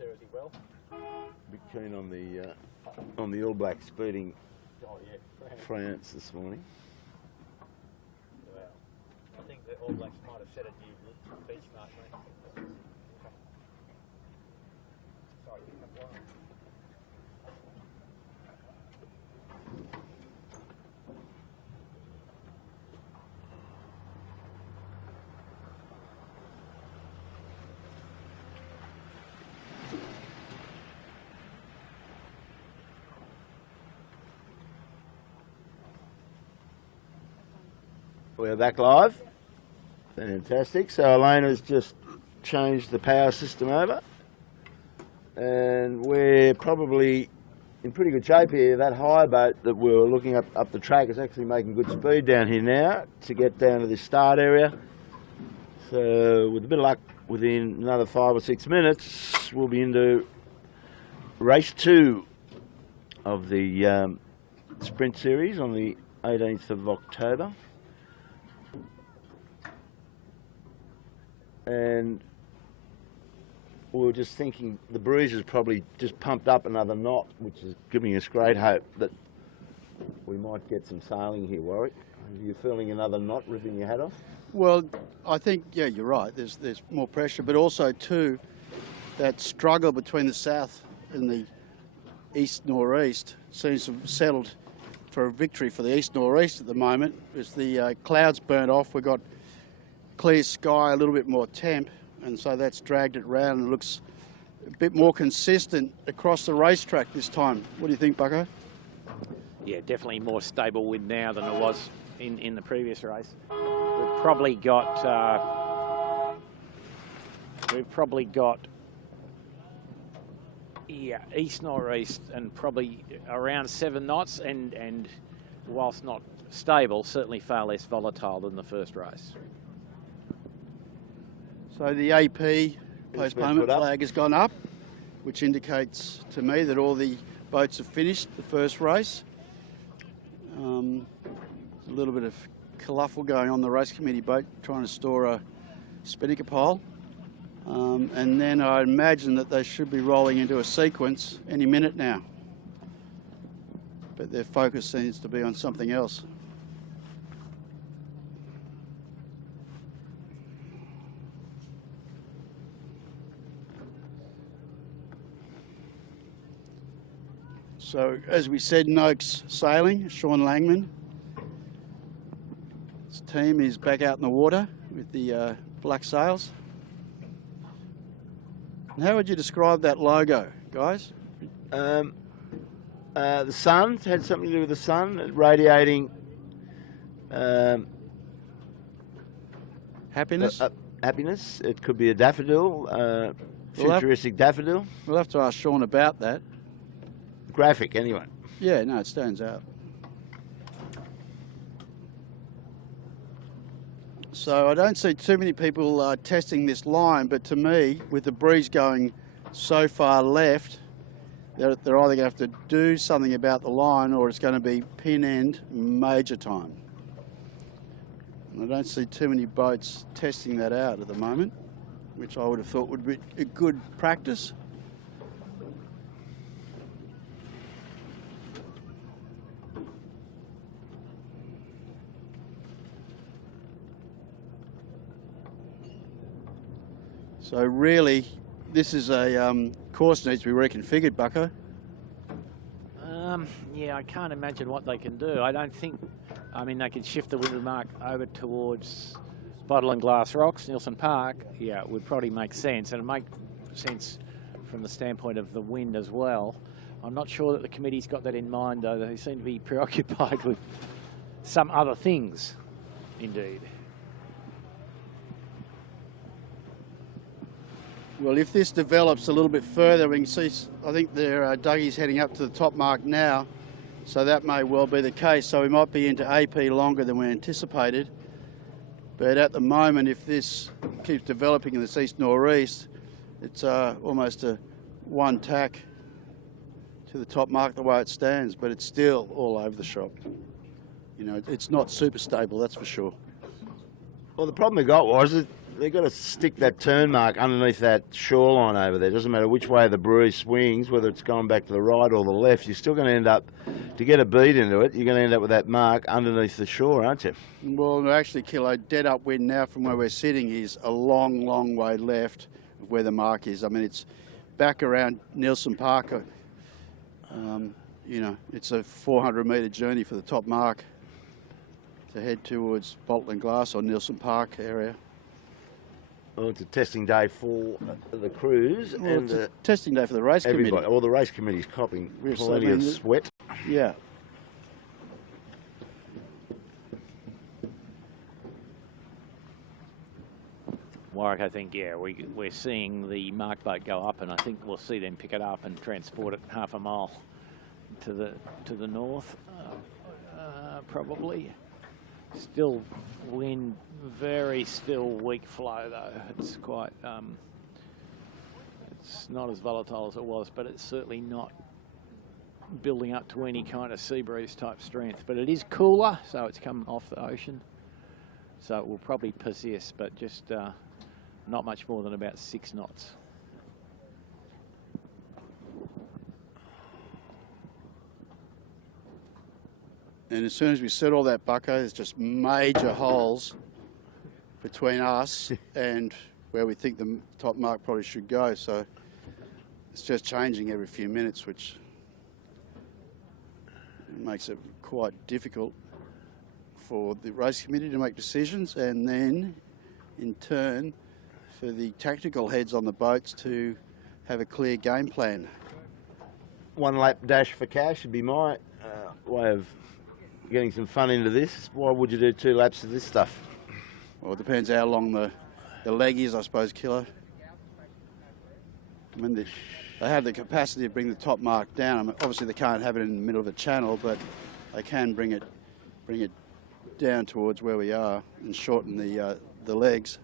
there as well. Bit keen on the All Blacks beating France this morning. Well, I think the All Blacks might have set a new benchmark. Sorry, We're back live. Fantastic. So Elena's just changed the power system over. And we're probably in pretty good shape here. That high boat that we were looking up the track is actually making good speed down here now to get down to this start area. So with a bit of luck, within another 5 or 6 minutes, we'll be into race 2 of the sprint series on the 18th of October. And we were just thinking the breeze has probably just pumped up another knot, which is giving us great hope that we might get some sailing here, Warwick. Are you feeling another knot ripping your hat off? Well, I think, yeah, you're right. There's more pressure, but also, too, that struggle between the south and the east-northeast seems to have settled for a victory for the east-northeast at the moment. As the clouds burn off, we've got clear sky, a little bit more temp, and so that's dragged it round and it looks a bit more consistent across the racetrack this time. What do you think, Bucko? Yeah, definitely more stable wind now than it was in the previous race. We've probably got yeah, east-northeast and probably around 7 knots, and whilst not stable, certainly far less volatile than the first race. So the AP postponement flag has gone up, which indicates to me that all the boats have finished the first race. There's a little bit of kerfuffle going on the race committee boat, trying to store a spinnaker pole. And then I imagine that they should be rolling into a sequence any minute now. But their focus seems to be on something else. So, as we said, Noakes sailing, Sean Langman. His team is back out in the water with the black sails. And how would you describe that logo, guys? The sun, it had something to do with the sun, radiating happiness? Happiness. It could be a daffodil, futuristic daffodil. We'll have to ask Sean about that. Graphic, anyway. Yeah, no, it stands out. So I don't see too many people testing this line, but to me, with the breeze going so far left, they're either going to have to do something about the line or it's going to be pin end major time. And I don't see too many boats testing that out at the moment, which I would have thought would be a good practice. So really, this is a course needs to be reconfigured, Bucko. Yeah, I can't imagine what they can do. I don't think, I mean, they can shift the windward mark over towards Bottle and Glass Rocks, Nielsen Park. Yeah, it would probably make sense, and it make sense from the standpoint of the wind as well. I'm not sure that the committee's got that in mind, though. They seem to be preoccupied with some other things, indeed. Well, if this develops a little bit further, we can see, I think their Dougie's heading up to the top mark now, so that may well be the case. So we might be into AP longer than we anticipated. But at the moment, if this keeps developing in the east-northeast, it's almost a one tack to the top mark the way it stands, but it's still all over the shop. You know, it's not super stable, that's for sure. Well, the problem we got was that they've got to stick that turn mark underneath that shoreline over there. Doesn't matter which way the breeze swings, whether it's going back to the right or the left, you're still going to end up, to get a beat into it, you're going to end up with that mark underneath the shore, aren't you? Well, actually, Kilo, dead upwind now from where we're sitting is a long, long way left of where the mark is. I mean, it's back around Nielsen Park. You know, it's a 400-metre journey for the top mark to head towards Bolton Glass or Nielsen Park area. Well, it's a testing day for the crews, Well, and it's a testing day for the race committee. all the race committee's copping plenty of sweat. Yeah. Warwick, I think, yeah, we're seeing the mark boat go up, and I think we'll see them pick it up and transport it half a mile to the north, probably. Still wind, very still, weak flow though. It's quite, it's not as volatile as it was, but it's certainly not building up to any kind of sea breeze type strength. But it is cooler, so it's come off the ocean. So it will probably persist, but just not much more than about 6 knots. And as soon as we settle that bucko, there's just major holes between us and where we think the top mark probably should go. So it's just changing every few minutes, which makes it quite difficult for the race committee to make decisions, and then in turn for the tactical heads on the boats to have a clear game plan. One lap dash for cash would be my way of getting some fun into this. Why would you do 2 laps of this stuff? Well, it depends how long the leg is, I suppose, Kilo. I mean, they have the capacity to bring the top mark down. I mean, obviously, they can't have it in the middle of a channel, but they can bring it down towards where we are and shorten the legs.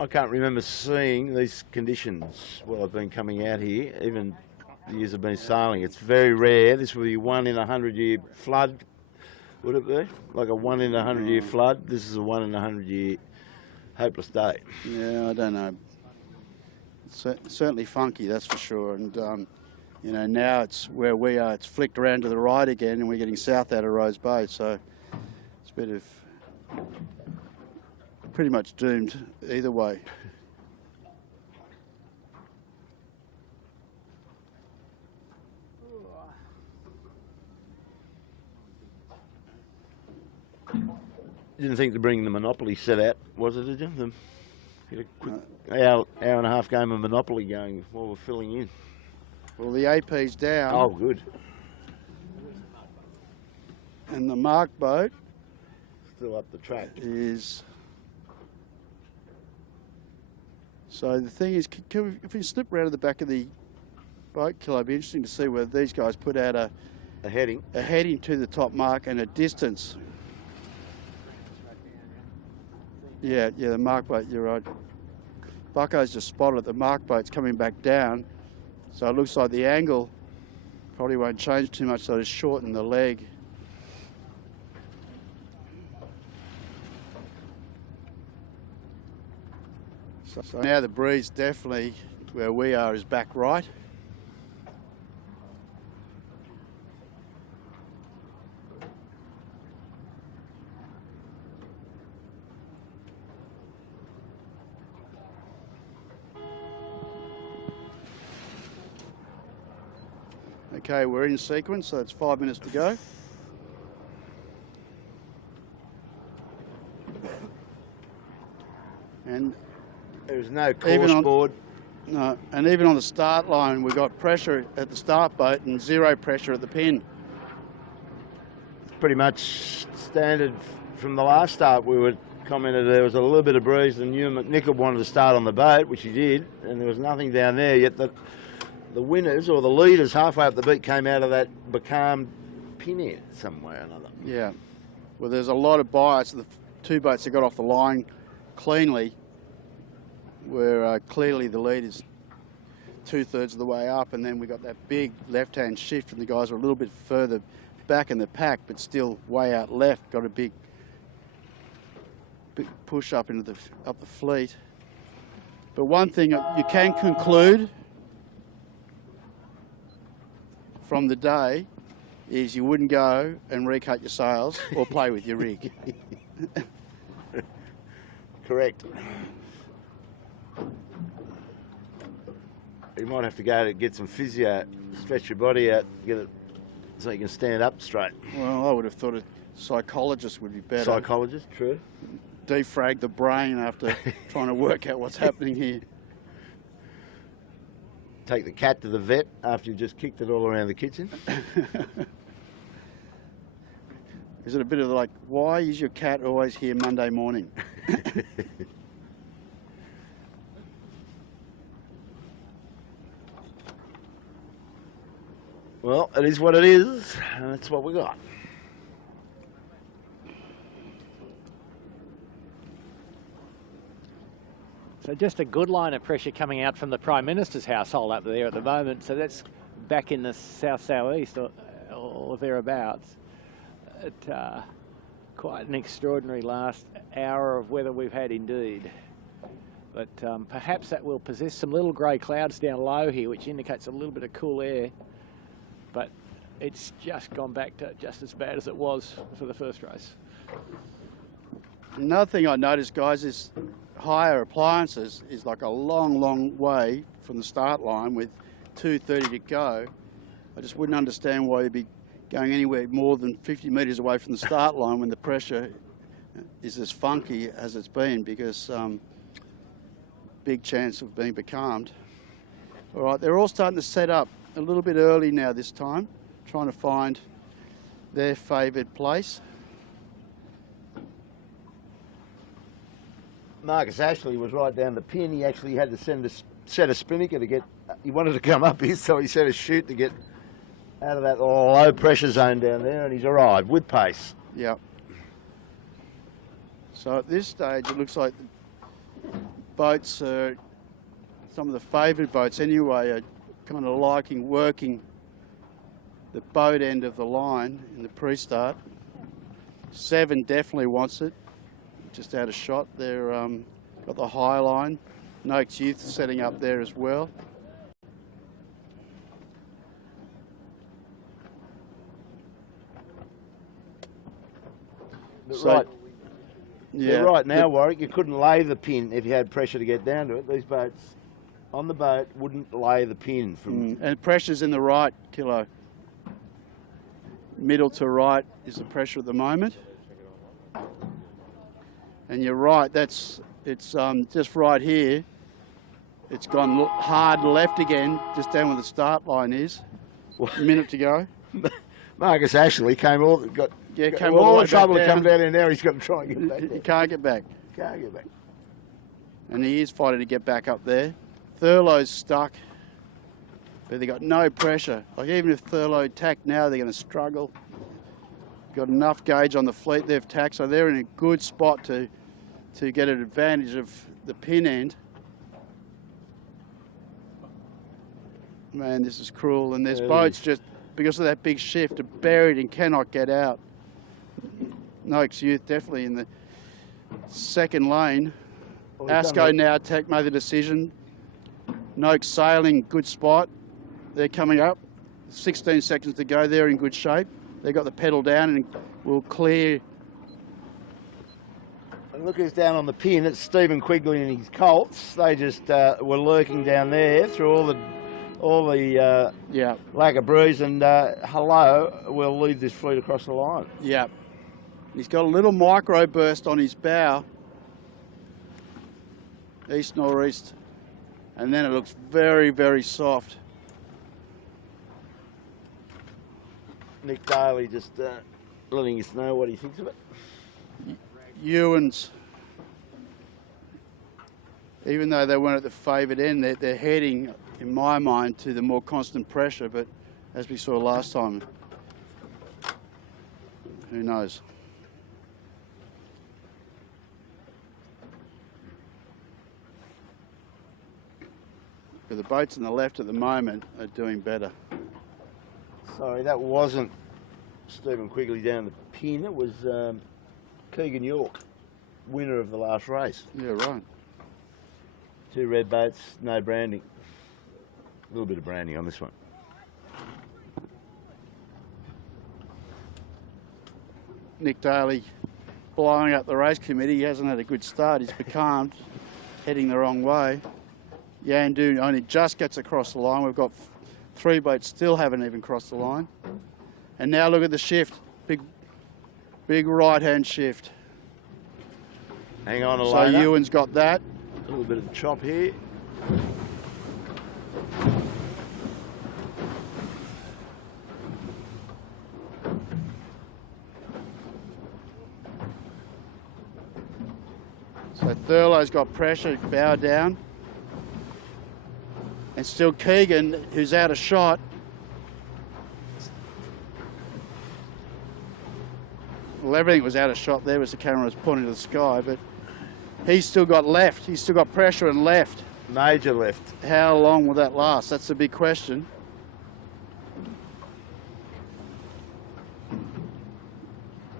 I can't remember seeing these conditions while I've been coming out here, even the years I've been sailing. It's very rare. This will be 1 in a 100-year flood, would it be? Like a 1 in a 100-year flood. This is a 1 in a 100-year hopeless day. Yeah, I don't know. It's certainly funky, that's for sure. And you know, now it's where we are. It's flicked around to the right again, and we're getting south out of Rose Bay. So it's a bit of pretty much doomed either way. Didn't think to bring the Monopoly set out, was it, did you? Get a quick hour and a half game of Monopoly going while we're filling in. Well, the AP's down. Oh, good. And the mark boat Still up the track. is... So the thing is, if we slip around to the back of the boat, Kilo, it'd be interesting to see whether these guys put out a heading to the top mark and a distance. Yeah, the mark boat, you're right. Bucko's just spotted it. The mark boat's coming back down. So it looks like the angle probably won't change too much, so to shorten the leg. So now the breeze definitely, where we are, is back right. Okay, we're in sequence, so it's 5 minutes to go. And there's no course board. No, and even on the start line, we've got pressure at the start boat and 0 pressure at the pin. It's pretty much standard from the last start. We were commented there was a little bit of breeze and Ewan McNichol wanted to start on the boat, which he did, and there was nothing down there, yet the winners or the leaders halfway up the beat came out of that becalmed pin end somewhere or another. Yeah, well, there's a lot of bias. The 2 boats that got off the line cleanly where clearly the lead is 2/3 of the way up, and then we got that big left-hand shift and the guys were a little bit further back in the pack, but still way out left. Got a big push up into the fleet. But one thing you can conclude from the day is you wouldn't go and recut your sails or play with your rig. Correct. You might have to go to get some physio, stretch your body out, get it so you can stand up straight. Well, I would have thought a psychologist would be better. Psychologist, true. Defrag the brain after trying to work out what's happening here. Take the cat to the vet after you've just kicked it all around the kitchen. Is it a bit of like, why is your cat always here Monday morning? Well, it is what it is, and that's what we got. So just a good line of pressure coming out from the Prime Minister's household up there at the moment. So that's back in the south-southeast or thereabouts. Quite an extraordinary last hour of weather we've had indeed. But perhaps that will possess some little grey clouds down low here, which indicates a little bit of cool air. But it's just gone back to just as bad as it was for the first race. Another thing I noticed, guys, is higher appliances is like a long, long way from the start line with 2:30 to go. I just wouldn't understand why you'd be going anywhere more than 50 metres away from the start line when the pressure is as funky as it's been, because big chance of being becalmed. All right, they're all starting to set up a little bit early now this time, trying to find their favoured place. Marcus Ashley was right down the pin. He actually had to send a set a spinnaker to get, he wanted to come up here, so he set a chute to get out of that low pressure zone down there, and he's arrived with pace. Yep. So at this stage, it looks like the boats are, some of the favoured boats anyway, are kind of liking working the boat end of the line in the pre-start. 7 definitely wants it. Just out of shot. They're got the high line. Noakes Youth setting up there as well. But So, right, yeah, right now, Warwick, you couldn't lay the pin if you had pressure to get down to it. These boats on the boat wouldn't lay the pin from. and pressure's in the right, Kilo. Middle to right is the pressure at the moment. And you're right, it's just right here. It's gone hard left again, just down where the start line is. A minute to go. Marcus Ashley came all the way trouble back to come down. down in there. He's got to try and get back He there. can't get back. Can't get back. And he is fighting to get back up there. Thurlow's stuck, but they got no pressure. Like even if Thurlow tacked now, they're going to struggle. Got enough gauge on the fleet they've tacked, so they're in a good spot to get an advantage of the pin end. Man, this is cruel, and there's boats just, because of that big shift, are buried and cannot get out. Noakes Youth definitely in the second lane. Asco now made the decision. Noakes sailing, good spot. They're coming up. 16 seconds to go. They're in good shape. They got the pedal down and will clear. And look who's down on the pin. It's Stephen Quigley and his Colts. They just were lurking down there through all the lack of breeze, and hello, we'll lead this fleet across the line. Yeah. He's got a little micro burst on his bow. East northeast. And then it looks very, very soft. Nick Daly just letting us know what he thinks of it. Ewan's, even though they weren't at the favoured end, they're heading, in my mind, to the more constant pressure, but as we saw last time, who knows? But the boats on the left at the moment are doing better. Sorry, that wasn't Stephen Quigley down the pin. It was Keegan York, winner of the last race. Yeah, right. 2 red boats, no branding. A little bit of branding on this one. Nick Daly blowing up the race committee. He hasn't had a good start. He's becalmed, heading the wrong way. Yandu only just gets across the line. We've got 3 boats still haven't even crossed the line. And now look at the shift. Big right-hand shift. Hang on a So later. Ewan's got that. A little bit of the chop here. So Thurlow's got pressure, bow down. And still Keegan, who's out of shot. Well, everything was out of shot there as the camera was pointing to the sky, but he's still got left. He's still got pressure and left. Major left. How long will that last? That's the big question.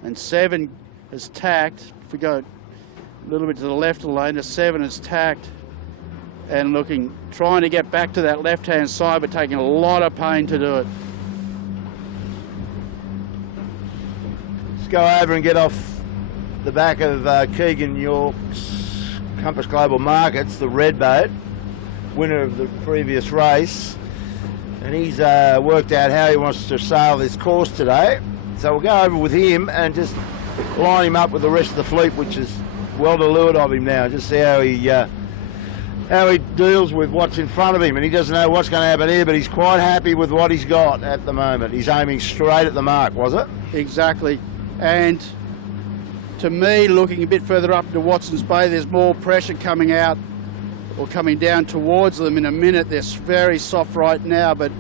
And 7 has tacked. If we go a little bit to the left of the lane, the 7 has tacked and trying to get back to that left-hand side, but taking a lot of pain to do it. Let's go over and get off the back of Keegan York's Compass Global Markets, the red boat, winner of the previous race. And he's worked out how he wants to sail this course today. So we'll go over with him and just line him up with the rest of the fleet, which is well to leeward of him now. Just see how he deals with what's in front of him. And he doesn't know what's going to happen here, but he's quite happy with what he's got at the moment. He's aiming straight at the mark, was it? Exactly. And to me, looking a bit further up into Watson's Bay, there's more pressure coming out or coming down towards them in a minute. They're very soft right now, but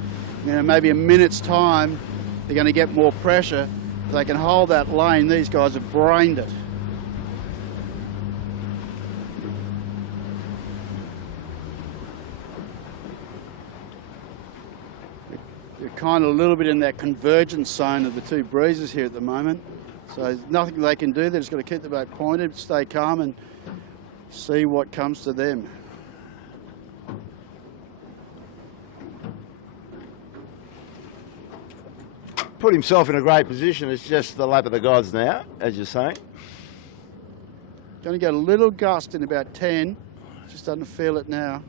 maybe a minute's time, they're going to get more pressure. If they can hold that lane, these guys have brained it. They're kind of a little bit in that convergence zone of the 2 breezes here at the moment. So there's nothing they can do. They've just got to keep the boat pointed, stay calm and see what comes to them. Put himself in a great position. It's just the lap of the gods now, as you're saying. Going to get a little gust in about 10. Just doesn't feel it now.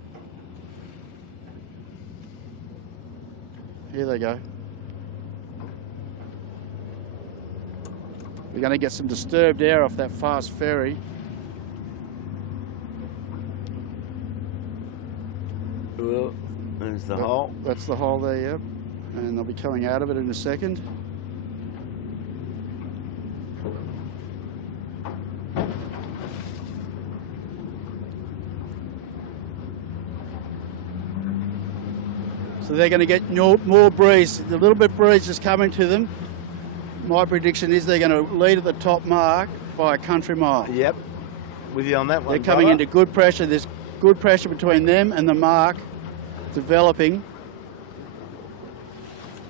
Here they go. We're going to get some disturbed air off that fast ferry. Well, there's the hole. That's the hole there, yep. And they'll be coming out of it in a second. So they're going to get more breeze. The little bit breeze is coming to them. My prediction is they're going to lead at the top mark by a country mile. Yep, with you on that one. They're coming into good pressure. There's good pressure between them and the mark developing.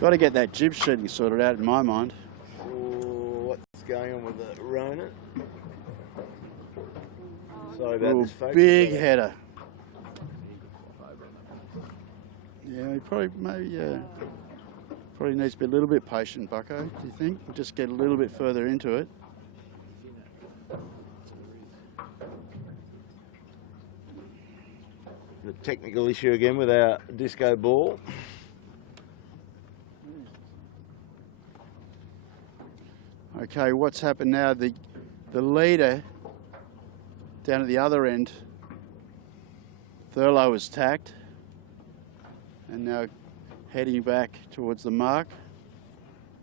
Got to get that jib sheeting sorted out in my mind. What's going on with the Rona? Sorry about this, folks. Big header. Yeah, he probably needs to be a little bit patient, Bucko, do you think? We'll just get a little bit further into it. The technical issue again with our disco ball. Okay, what's happened now? The leader down at the other end, Thurlow is tacked and now heading back towards the mark.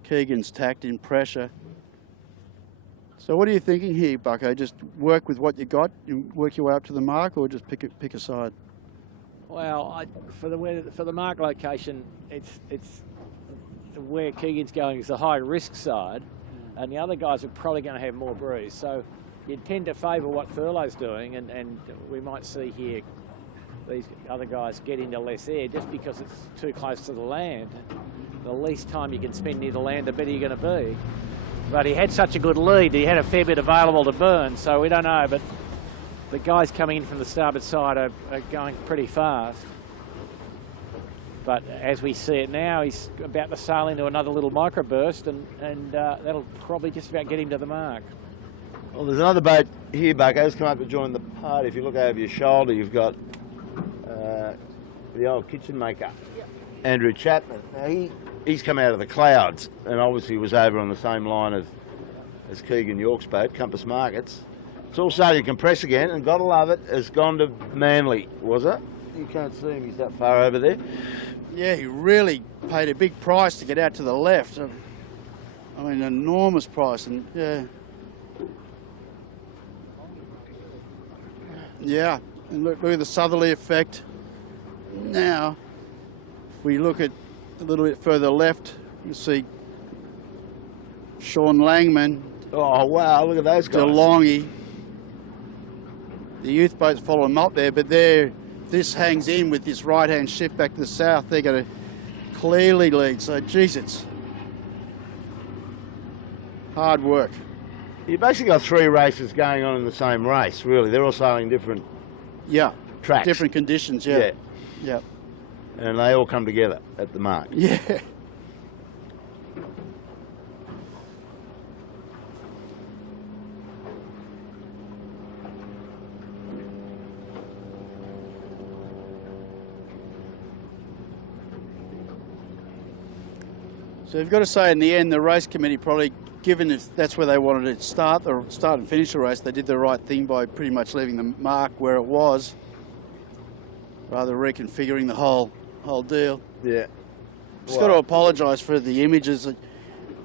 Keegan's tacked in pressure. So what are you thinking here, Bucko? Just work with what you got, you work your way up to the mark, or just pick a side? Well, for the mark location, it's where Keegan's going is the high risk side, and the other guys are probably going to have more breeze. So you tend to favour what Thurlow's doing, and we might see here these other guys get into less air just because it's too close to the land. the least time you can spend near the land, the better you're going to be. But he had such a good lead, he had a fair bit available to burn, so we don't know. But the guys coming in from the starboard side are going pretty fast. But as we see it now, he's about to sail into another little microburst, and that'll probably just about get him to the mark. Well, there's another boat here, Bucko. It's come up to join the party. If you look over your shoulder, you've got the old kitchen maker, Andrew Chapman. Now, he's come out of the clouds, and obviously was over on the same line as Keegan York's boat, Compass Markets. It's all starting to compress again, and gotta love it, has gone to Manly, was it? You can't see him, he's that far over there. Yeah, he really paid a big price to get out to the left. I mean, an enormous price, and yeah. Yeah, and look at the southerly effect. Now, if we look at a little bit further left, you see Sean Langman. Oh, wow, look at those guys. DeLonghi. The youth boats follow them up there, but this hangs in with this right-hand shift back to the south. They're going to clearly lead, so geez, it's hard work. You've basically got 3 races going on in the same race, really. They're all sailing different tracks. Different conditions, yeah. And they all come together at the mark. Yeah. So you've got to say in the end, the race committee probably, given if that's where they wanted to start and finish the race, they did the right thing by pretty much leaving the mark where it was, rather than reconfiguring the whole deal. Yeah. Just got to apologise for the images.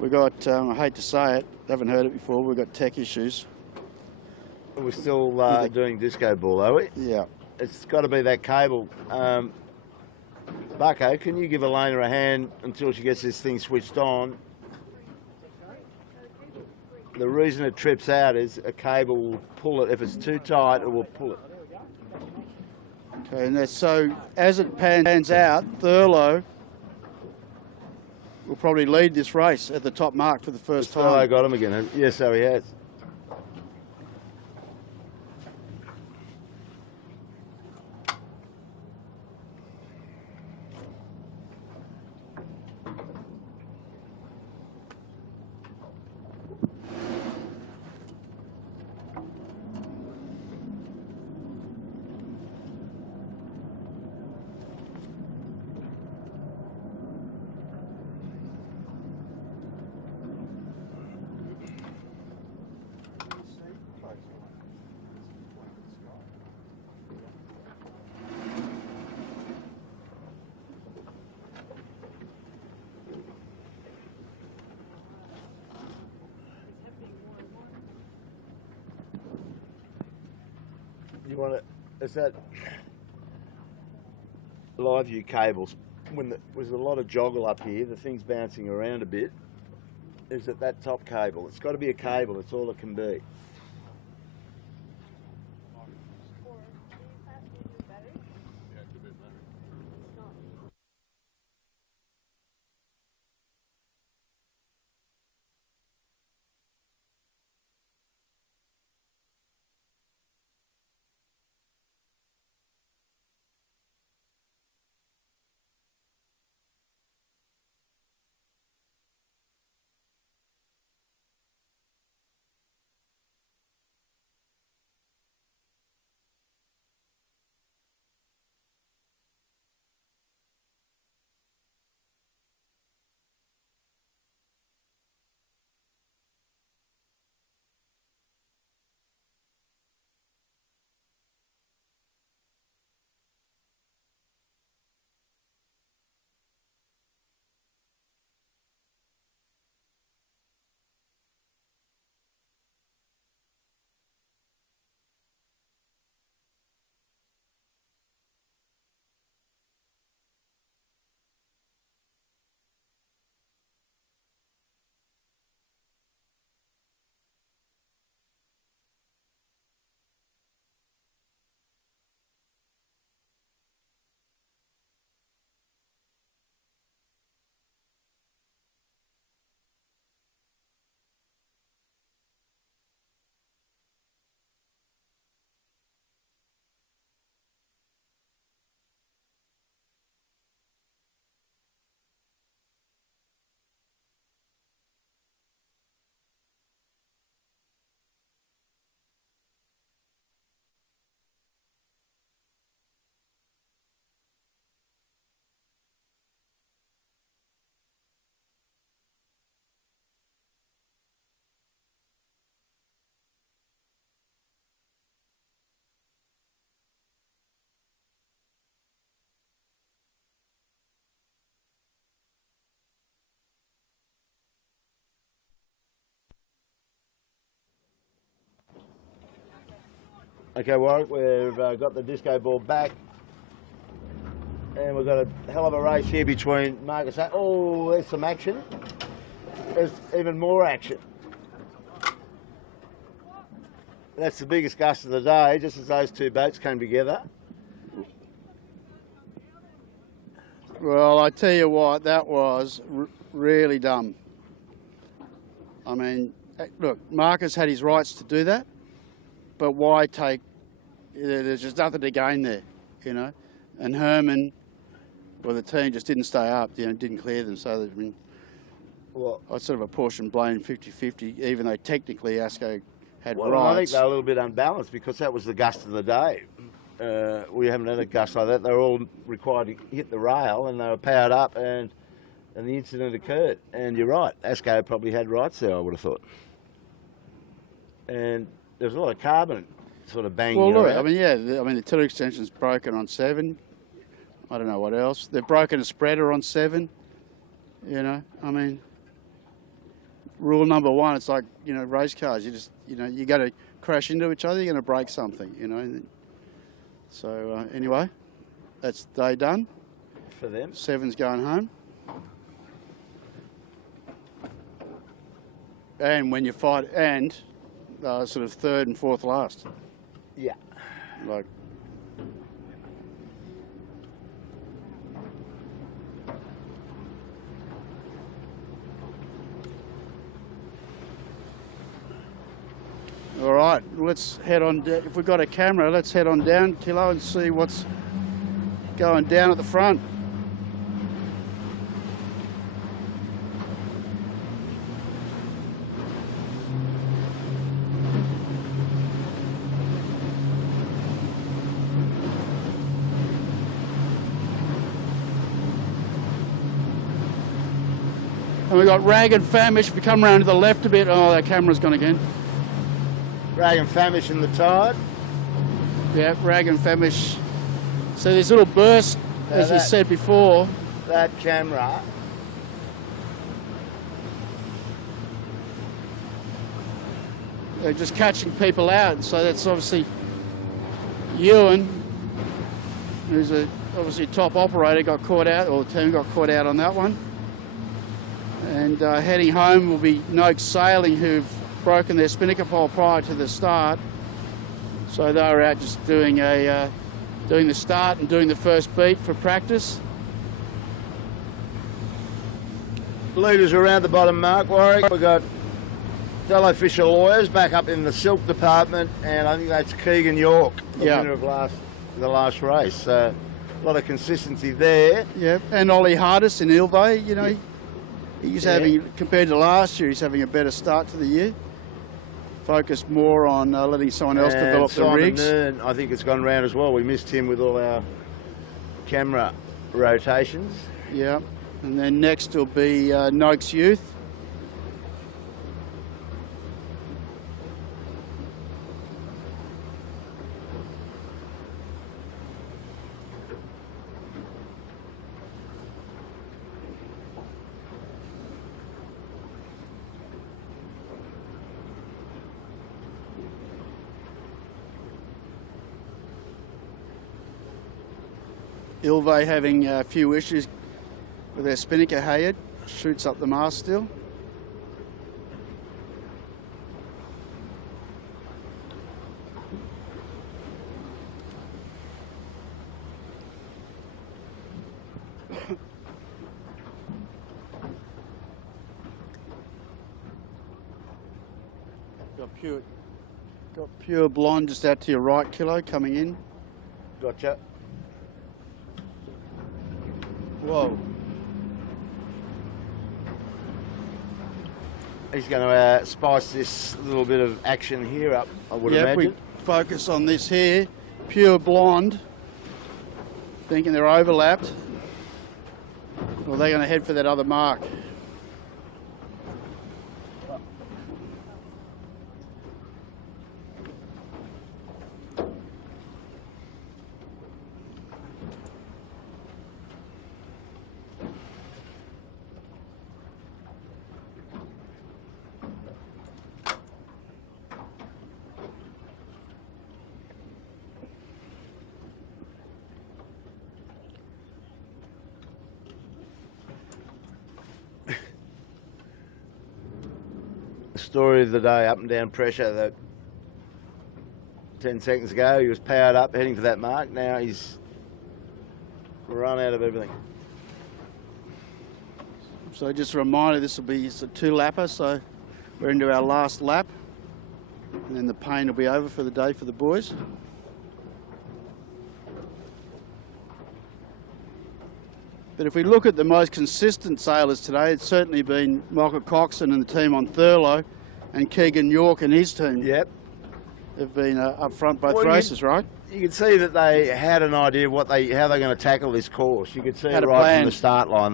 We got, I hate to say it, haven't heard it before, we've got tech issues. We're still doing disco ball, are we? Yeah. It's got to be that cable. Bucko, can you give Elena a hand until she gets this thing switched on? The reason it trips out is a cable will pull it. If it's too tight, it will pull it. Okay, and so as it pans out, Thurlow will probably lead this race at the top mark for the first time. Thurlow got him again. Yes, so he has. You want it? Is that live view cables? When there's a lot of joggle up here, the thing's bouncing around a bit. Is it that top cable? It's got to be a cable. That's all it can be. Okay, Warwick, we've got the disco ball back. And we've got a hell of a race here between Marcus. Oh, there's some action. There's even more action. That's the biggest gust of the day, just as those two boats came together. Well, I tell you what, that was really dumb. I mean, look, Marcus had his rights to do that, but why take, there's just nothing to gain there, you know. And Herman, well, the team just didn't stay up, you know, didn't clear them, so that, I mean, well, I sort of apportioned blame 50-50, even though technically ASCO had rights. I think they're a little bit unbalanced because that was the gust of the day. We haven't had a gust like that. They were all required to hit the rail and they were powered up and the incident occurred. And you're right, ASCO probably had rights there, I would have thought. And there's a lot of carbon sort of banging around. Well, look, I mean, yeah, the tiller extension's broken on 7. I don't know what else. They've broken a spreader on 7. You know, I mean, rule number 1, it's like, you know, race cars. You just, you know, you got to crash into each other, you're going to break something, you know. So, anyway, that's day done. For them. 7's going home. And when you fight, and sort of 3rd and 4th last. Yeah. Like, all right, let's head on. If we've got a camera, let's head on down, Tillo, and see what's going down at the front. And we've got Rag and Famish. We come round to the left a bit. Oh, that camera's gone again. Rag and Famish in the tide. Yeah, Rag and Famish. So there's little bursts, as I said before. That camera. They're just catching people out. So that's obviously Ewan, who's obviously a top operator, got caught out, or the team got caught out on that one. And heading home will be Noakes Sailing, who've broken their spinnaker pole prior to the start. So they were out just doing the start and doing the first beat for practice. Leaders around the bottom, Mark Warwick. We've got fellow Fisher lawyers back up in the silk department, and I think that's Keegan York, the winner of the last race. So a lot of consistency there. Yeah, and Ollie Hardis in Ilve, you know, he's having, compared to last year, he's having a better start to the year. Focused more on letting someone else develop the rigs. Nern, I think it's gone round as well. We missed him with all our camera rotations. Yeah, and then next will be Noakes Youth. Ilve having a few issues with their spinnaker halyard, shoots up the mast still. Got pure blonde just out to your right, Kilo, coming in. Gotcha. Whoa. He's going to spice this little bit of action here up, I would imagine. We focus on this here, pure blonde, thinking they're overlapped. Well, they're going to head for that other mark. story of the day, up and down pressure. That 10 seconds ago he was powered up heading for that mark. Now he's run out of everything. So just a reminder, this will be a 2-lapper, so we're into our last lap. And then the pain will be over for the day for the boys. But if we look at the most consistent sailors today, it's certainly been Michael Coxon and the team on Thurlow, and Keegan York and his team. Yep. They've been up front both Well, races, right? You could see that they had an idea how they're going to tackle this course. You could see Had a right plan. from the start line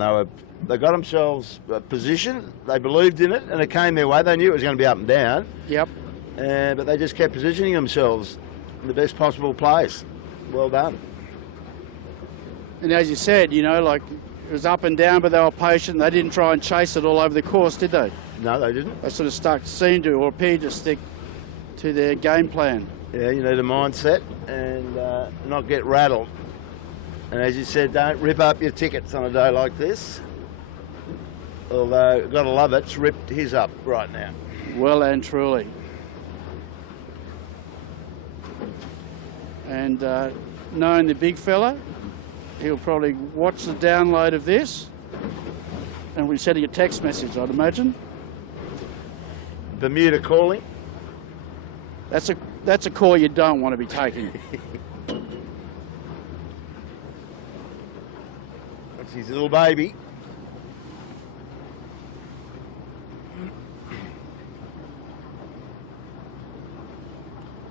they got themselves positioned. They believed in it, and it came their way. They knew it was going to be up and down. Yep. But they just kept positioning themselves in the best possible place. Well done. And as you said, you know, like it was up and down, but they were patient. They didn't try and chase it all over the course, did they? No, they didn't. They sort of seemed to, or appeared to stick to their game plan. Yeah, you need a mindset and not get rattled. And as you said, don't rip up your tickets on a day like this. Although, gotta love it, it's ripped his up right now. Well and truly. And knowing the big fella, he'll probably watch the download of this and we're sending a text message, I'd imagine. Bermuda calling. That's a call you don't want to be taking. That's his little baby.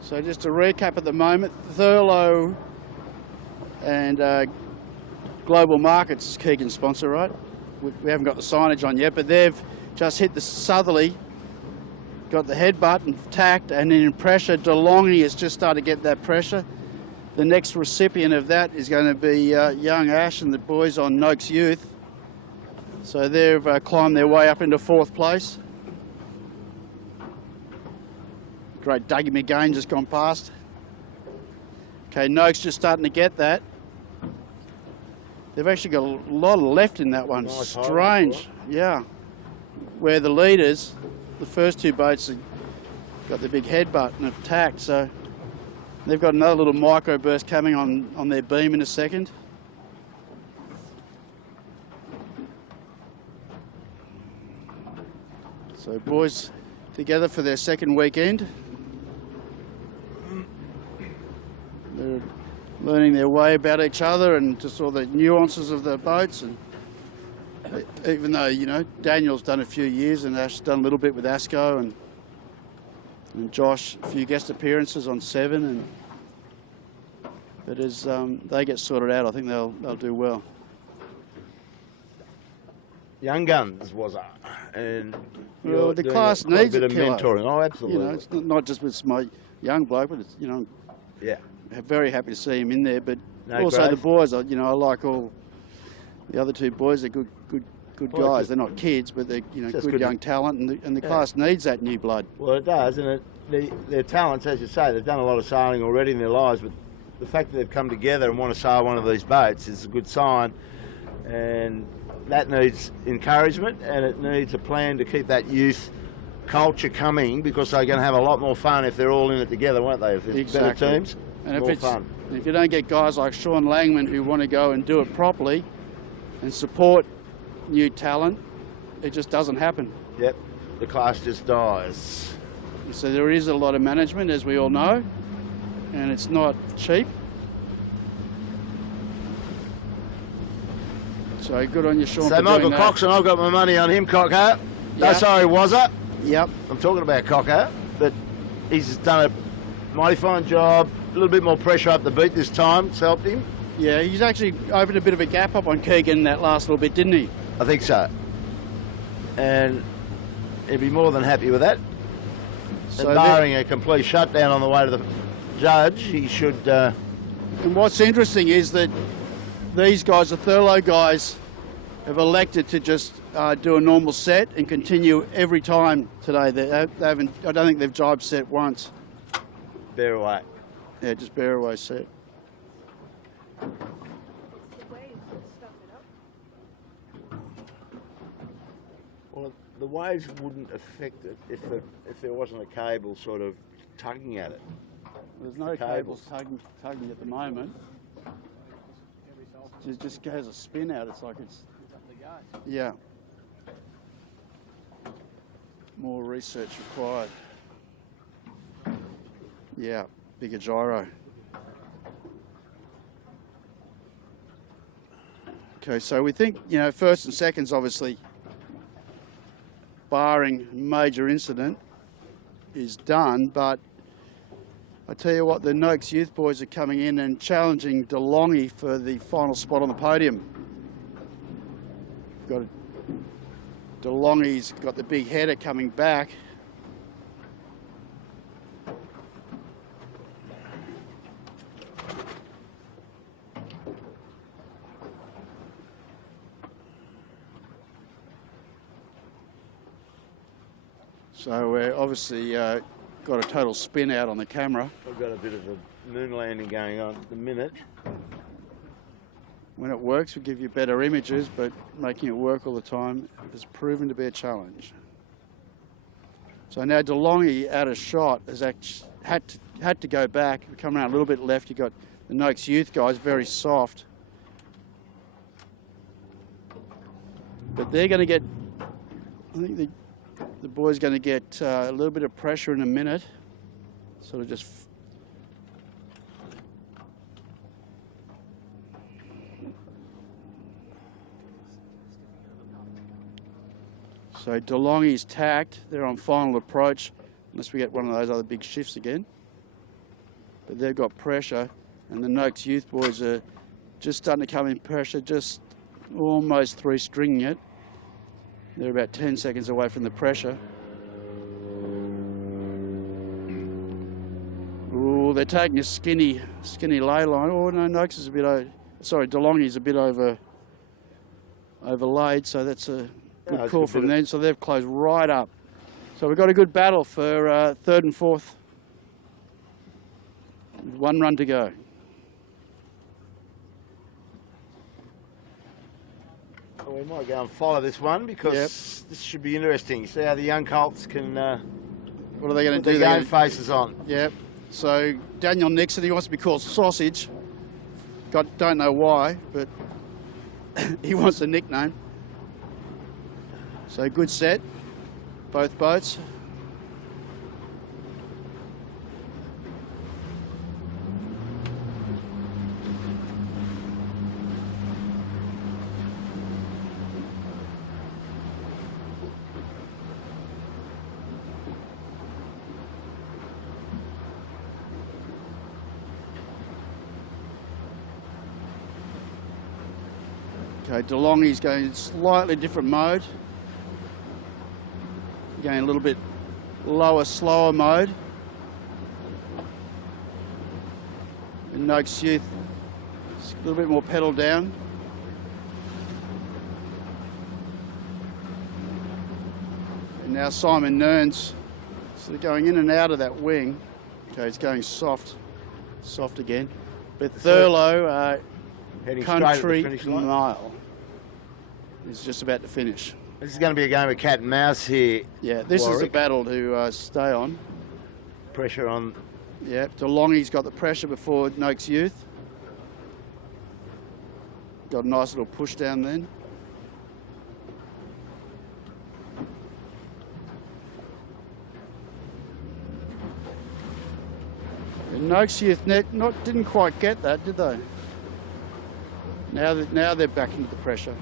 So just to recap at the moment, Thurlow and Global Markets, Keegan's sponsor, right? We haven't got the signage on yet, but they've just hit the southerly, got the headbutt and tacked, and then in pressure, DeLonghi has just started to get that pressure. The next recipient of that is going to be Young Ash and the boys on Noakes Youth. So they've climbed their way up into 4th place. Great Dougie McGain just gone past. Okay, Noakes just starting to get that. They've actually got a lot of left in that one. Nice Strange, yeah. Where the leaders, the first 2 boats have got the big headbutt and have tacked, so they've got another little microburst coming on their beam in a second. So boys together for their second weekend. They're learning their way about each other and just all the nuances of the boats. And even though, you know, Daniel's done a few years and Ash's done a little bit with Asco and Josh, a few guest appearances on 7. But as they get sorted out, I think they'll do well. Young guns was that, and Well, the class needs a bit a of killer. mentoring. Oh, absolutely. You know, it's not just with my young bloke, but it's, you know, yeah. very happy to see him in there. But No also growth. the boys, you know, I like all the other 2 boys. They're good Well, guys. just- They're not kids, but they're, you know, just good good- young talent, and the Yeah. class needs that new blood. Well, it does, and their talents, as you say, they've done a lot of sailing already in their lives, but the fact that they've come together and want to sail one of these boats is a good sign, and that needs encouragement, and it needs a plan to keep that youth culture coming, because they're going to have a lot more fun if they're all in it together, won't they? If there's Exactly. better teams, And more if fun. if you don't get guys like Sean Langman who want to go and do it properly and support new talent, it just doesn't happen. Yep, the class just dies. So there is a lot of management, as we all know, and it's not cheap. So good on you, Sean. So for Michael doing that. Coxon, I've got my money on him, Cocker. No, Yeah. sorry, was it? Yep. I'm talking about Cocker, but he's done a mighty fine job. A little bit more pressure up the beat this time. It's helped him. Yeah, he's actually opened a bit of a gap up on Keegan that last little bit, didn't he? I think so. And he'd be more than happy with that. So And barring a complete shutdown on the way to the judge, he should... and what's interesting is that these guys, the Thurlow guys, have elected to just do a normal set and continue every time today. They haven't. I don't think they've jibe set once. bear away. Yeah, just bear away set. Well, the waves wouldn't affect it if there wasn't a cable sort of tugging at it. There's no cables tugging at the moment. It just has a spin out. It's like it's yeah. More research required. Yeah, bigger gyro. Okay, so we think, you know, first and second's obviously, barring major incident, is done, but I tell you what, the Noakes Youth boys are coming in and challenging DeLonghi for the final spot on the podium. We've got DeLonghi's got the big header coming back. So we're obviously got a total spin out on the camera. We've got a bit of a moon landing going on at the minute. When it works, we give you better images, but making it work all the time has proven to be a challenge. So now DeLonghi, out of shot, has actually had to go back. We come around a little bit left. You got the Noakes Youth guys, very soft. But they're going to get, I think the boy's going to get a little bit of pressure in a minute. Sort of just. So DeLonghi's tacked. They're on final approach, unless we get one of those other big shifts again. But they've got pressure, and the Noakes Youth boys are just starting to come in pressure, just almost three-stringing it. They're about 10 seconds away from the pressure. Ooh, they're taking a skinny lay line. Oh no, Noakes is a bit DeLonghi's a bit overlaid, so that's a good call from them. So they've closed right up. So we've got a good battle for third and fourth. One run to go. Well, we might go and follow this one because this should be interesting. See how the young colts can what are they going to do? Their game faces on. Yep. So Daniel Nixon, he wants to be called Sausage. Don't know why, but he wants a nickname. So good set, both boats. Okay, DeLonghi's going in slightly different mode. Going a little bit lower, slower mode. And Noakes Youth, a little bit more pedal down. And now Simon Nern's sort of going in and out of that wing. Okay, he's going soft again. But Thurlow, Country Mile, is just about to finish. This is going to be a game of cat and mouse here. Yeah, this Warwick. is a battle to stay on. Pressure on. Yeah, DeLonghi's got the pressure before Noakes Youth. Got a nice little push down then. And Noakes Youth didn't quite get that, did they? Now they're back into the pressure.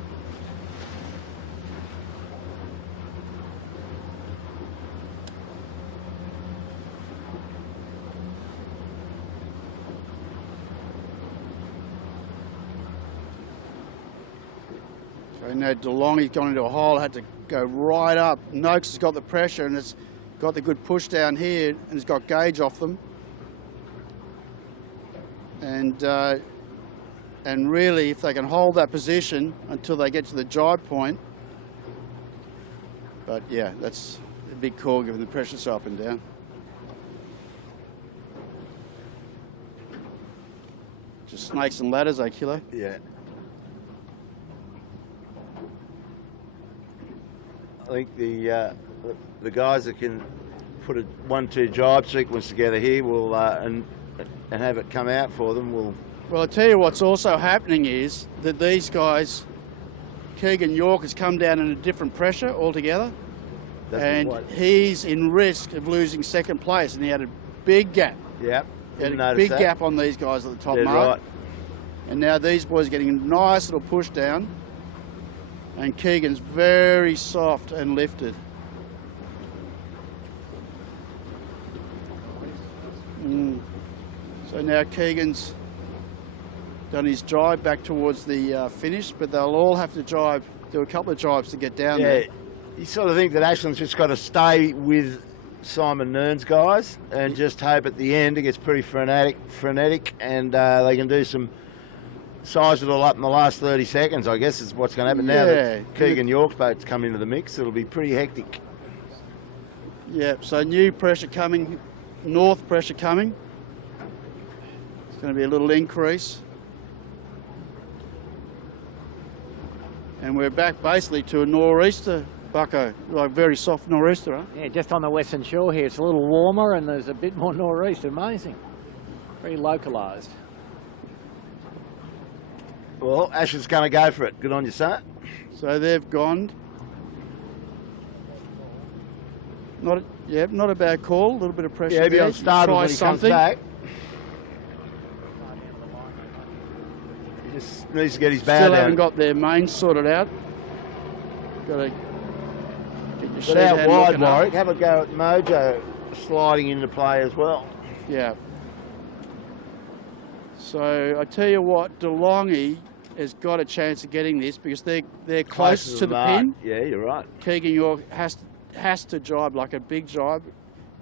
So now DeLonghi's gone into a hole, had to go right up. Noakes has got the pressure and it's got the good push down here and it's got gauge off them. And really, if they can hold that position until they get to the jibe point. But yeah, that's a big call given the pressure so up and down. Just snakes and ladders, eh, Kilo? Yeah. I think the guys that can put a 1-2 jibe sequence together here will and have it come out for them will. Well, I tell you what's also happening is that these guys, Keegan York has come down in a different pressure altogether, and he's in risk of losing second place, and he had a big gap. Yep. He had a big gap on these guys at the top mark. Right. And now these boys are getting a nice little push down, and Keegan's very soft and lifted. So now Keegan's done his jibe back towards the finish, but they'll all have to jibe, do a couple of jibes to get down there. You sort of think that Ashland's just got to stay with Simon Nern's guys and just hope at the end it gets pretty frenetic and they can do some size it all up in the last 30 seconds, I guess is what's going to happen. Now that Keegan York's boat's come into the mix, it'll be pretty hectic. Yeah, so new pressure coming, north pressure coming. It's going to be a little increase. And we're back basically to a nor'easter, Bucko, like very soft nor'easter, huh? Yeah, just on the western shore here, it's a little warmer and there's a bit more nor'east. Amazing. Very localised. Well, Ashland's going to go for it. Good on you, son. So they've gone. Not a bad call. A little bit of pressure. Yeah, there. be started when he comes back. He just needs to get his bow down. Still haven't got their mains sorted out. Got to get your sheet But out hand wide, looking up. Warwick. Have a go at Mojo sliding into play as well. Yeah. So I tell you what, DeLonghi has got a chance of getting this because they're closest to the pin. Yeah, you're right. Keegan York has to jibe like a big jibe.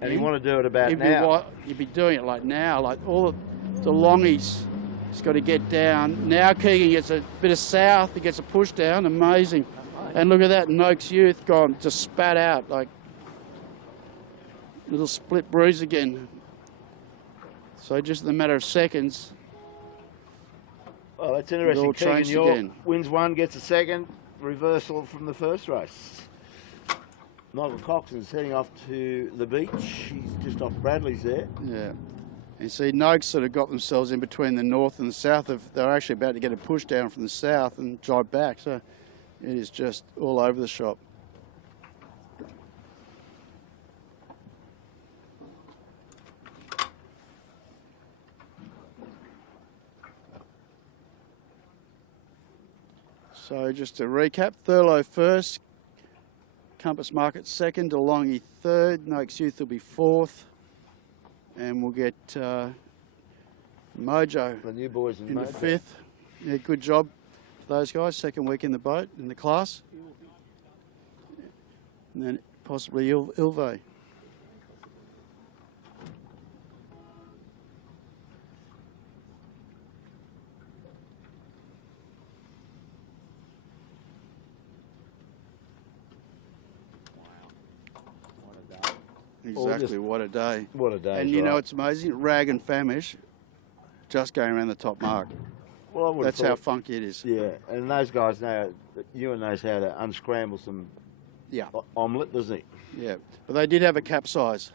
And you want to do it about now. You'd be doing it like now, like all the longies. He's got to get down. Now Keegan gets a bit of south, he gets a push down, amazing. And look at that, Noakes Youth gone, just spat out, like little split bruise again. So just in a matter of seconds. Well, that's interesting. all Keegan changed York again. wins one, gets a second, reversal from the first race. Michael Cox is heading off to the beach. He's just off Bradley's there. Yeah. And see, Noakes sort of got themselves in between the north and the south. They're actually about to get a push down from the south and drive back. So it is just all over the shop. So just to recap, Thurlow first, Compass Market second, DeLonghi third, Noakes Youth will be fourth, and we'll get Mojo The new boys in the fifth. Yeah, good job for those guys, second week in the boat, in the class. And then possibly Ilve. Exactly, what a day. What a day. And you know it's amazing, Rag and Famish just going around the top mark. Well, that's how funky it is. Yeah, and those guys know, Ewan knows how to unscramble some omelette, doesn't he? Yeah, but they did have a capsize.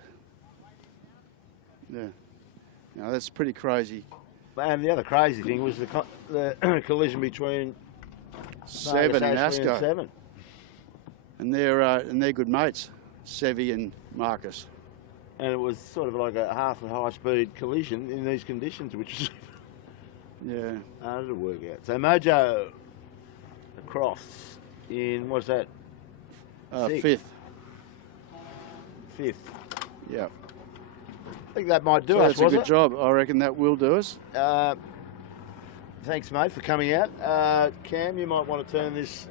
Yeah, no, that's pretty crazy. And the other crazy thing was the collision between Seven and Ashley Asco. Seven. And they're good mates, Sevi and Marcus. And it was sort of like a half a high-speed collision in these conditions, which is harder to work out. So Mojo across in, what's that? Fifth. Fifth. Yeah. I think that might do us, That's a good job. I reckon that will do us. Thanks, mate, for coming out. Cam, you might want to turn this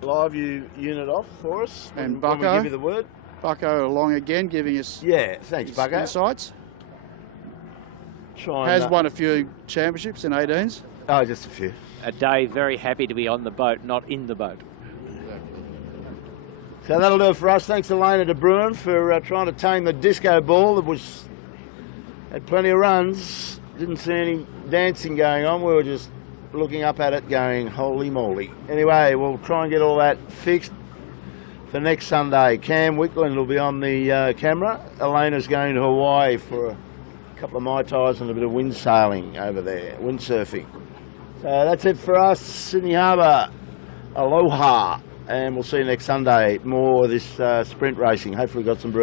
live view unit off for us. And when we Bucko. give you the word. Bucko along again, giving us thanks, Bucko. insights. Try Has won a few championships in 18s. Oh, just a few. A day very happy to be on the boat, not in the boat. So that'll do it for us. Thanks, Elena de Bruin, for trying to tame the disco ball that had plenty of runs. Didn't see any dancing going on. We were just looking up at it going, holy moly. Anyway, we'll try and get all that fixed. for next Sunday. Cam Wickland will be on the camera. Elena's going to Hawaii for a couple of Mai Tais and a bit of wind sailing over there, windsurfing. So that's it for us, Sydney Harbour. Aloha, and we'll see you next Sunday. More of this sprint racing. Hopefully got some breeze.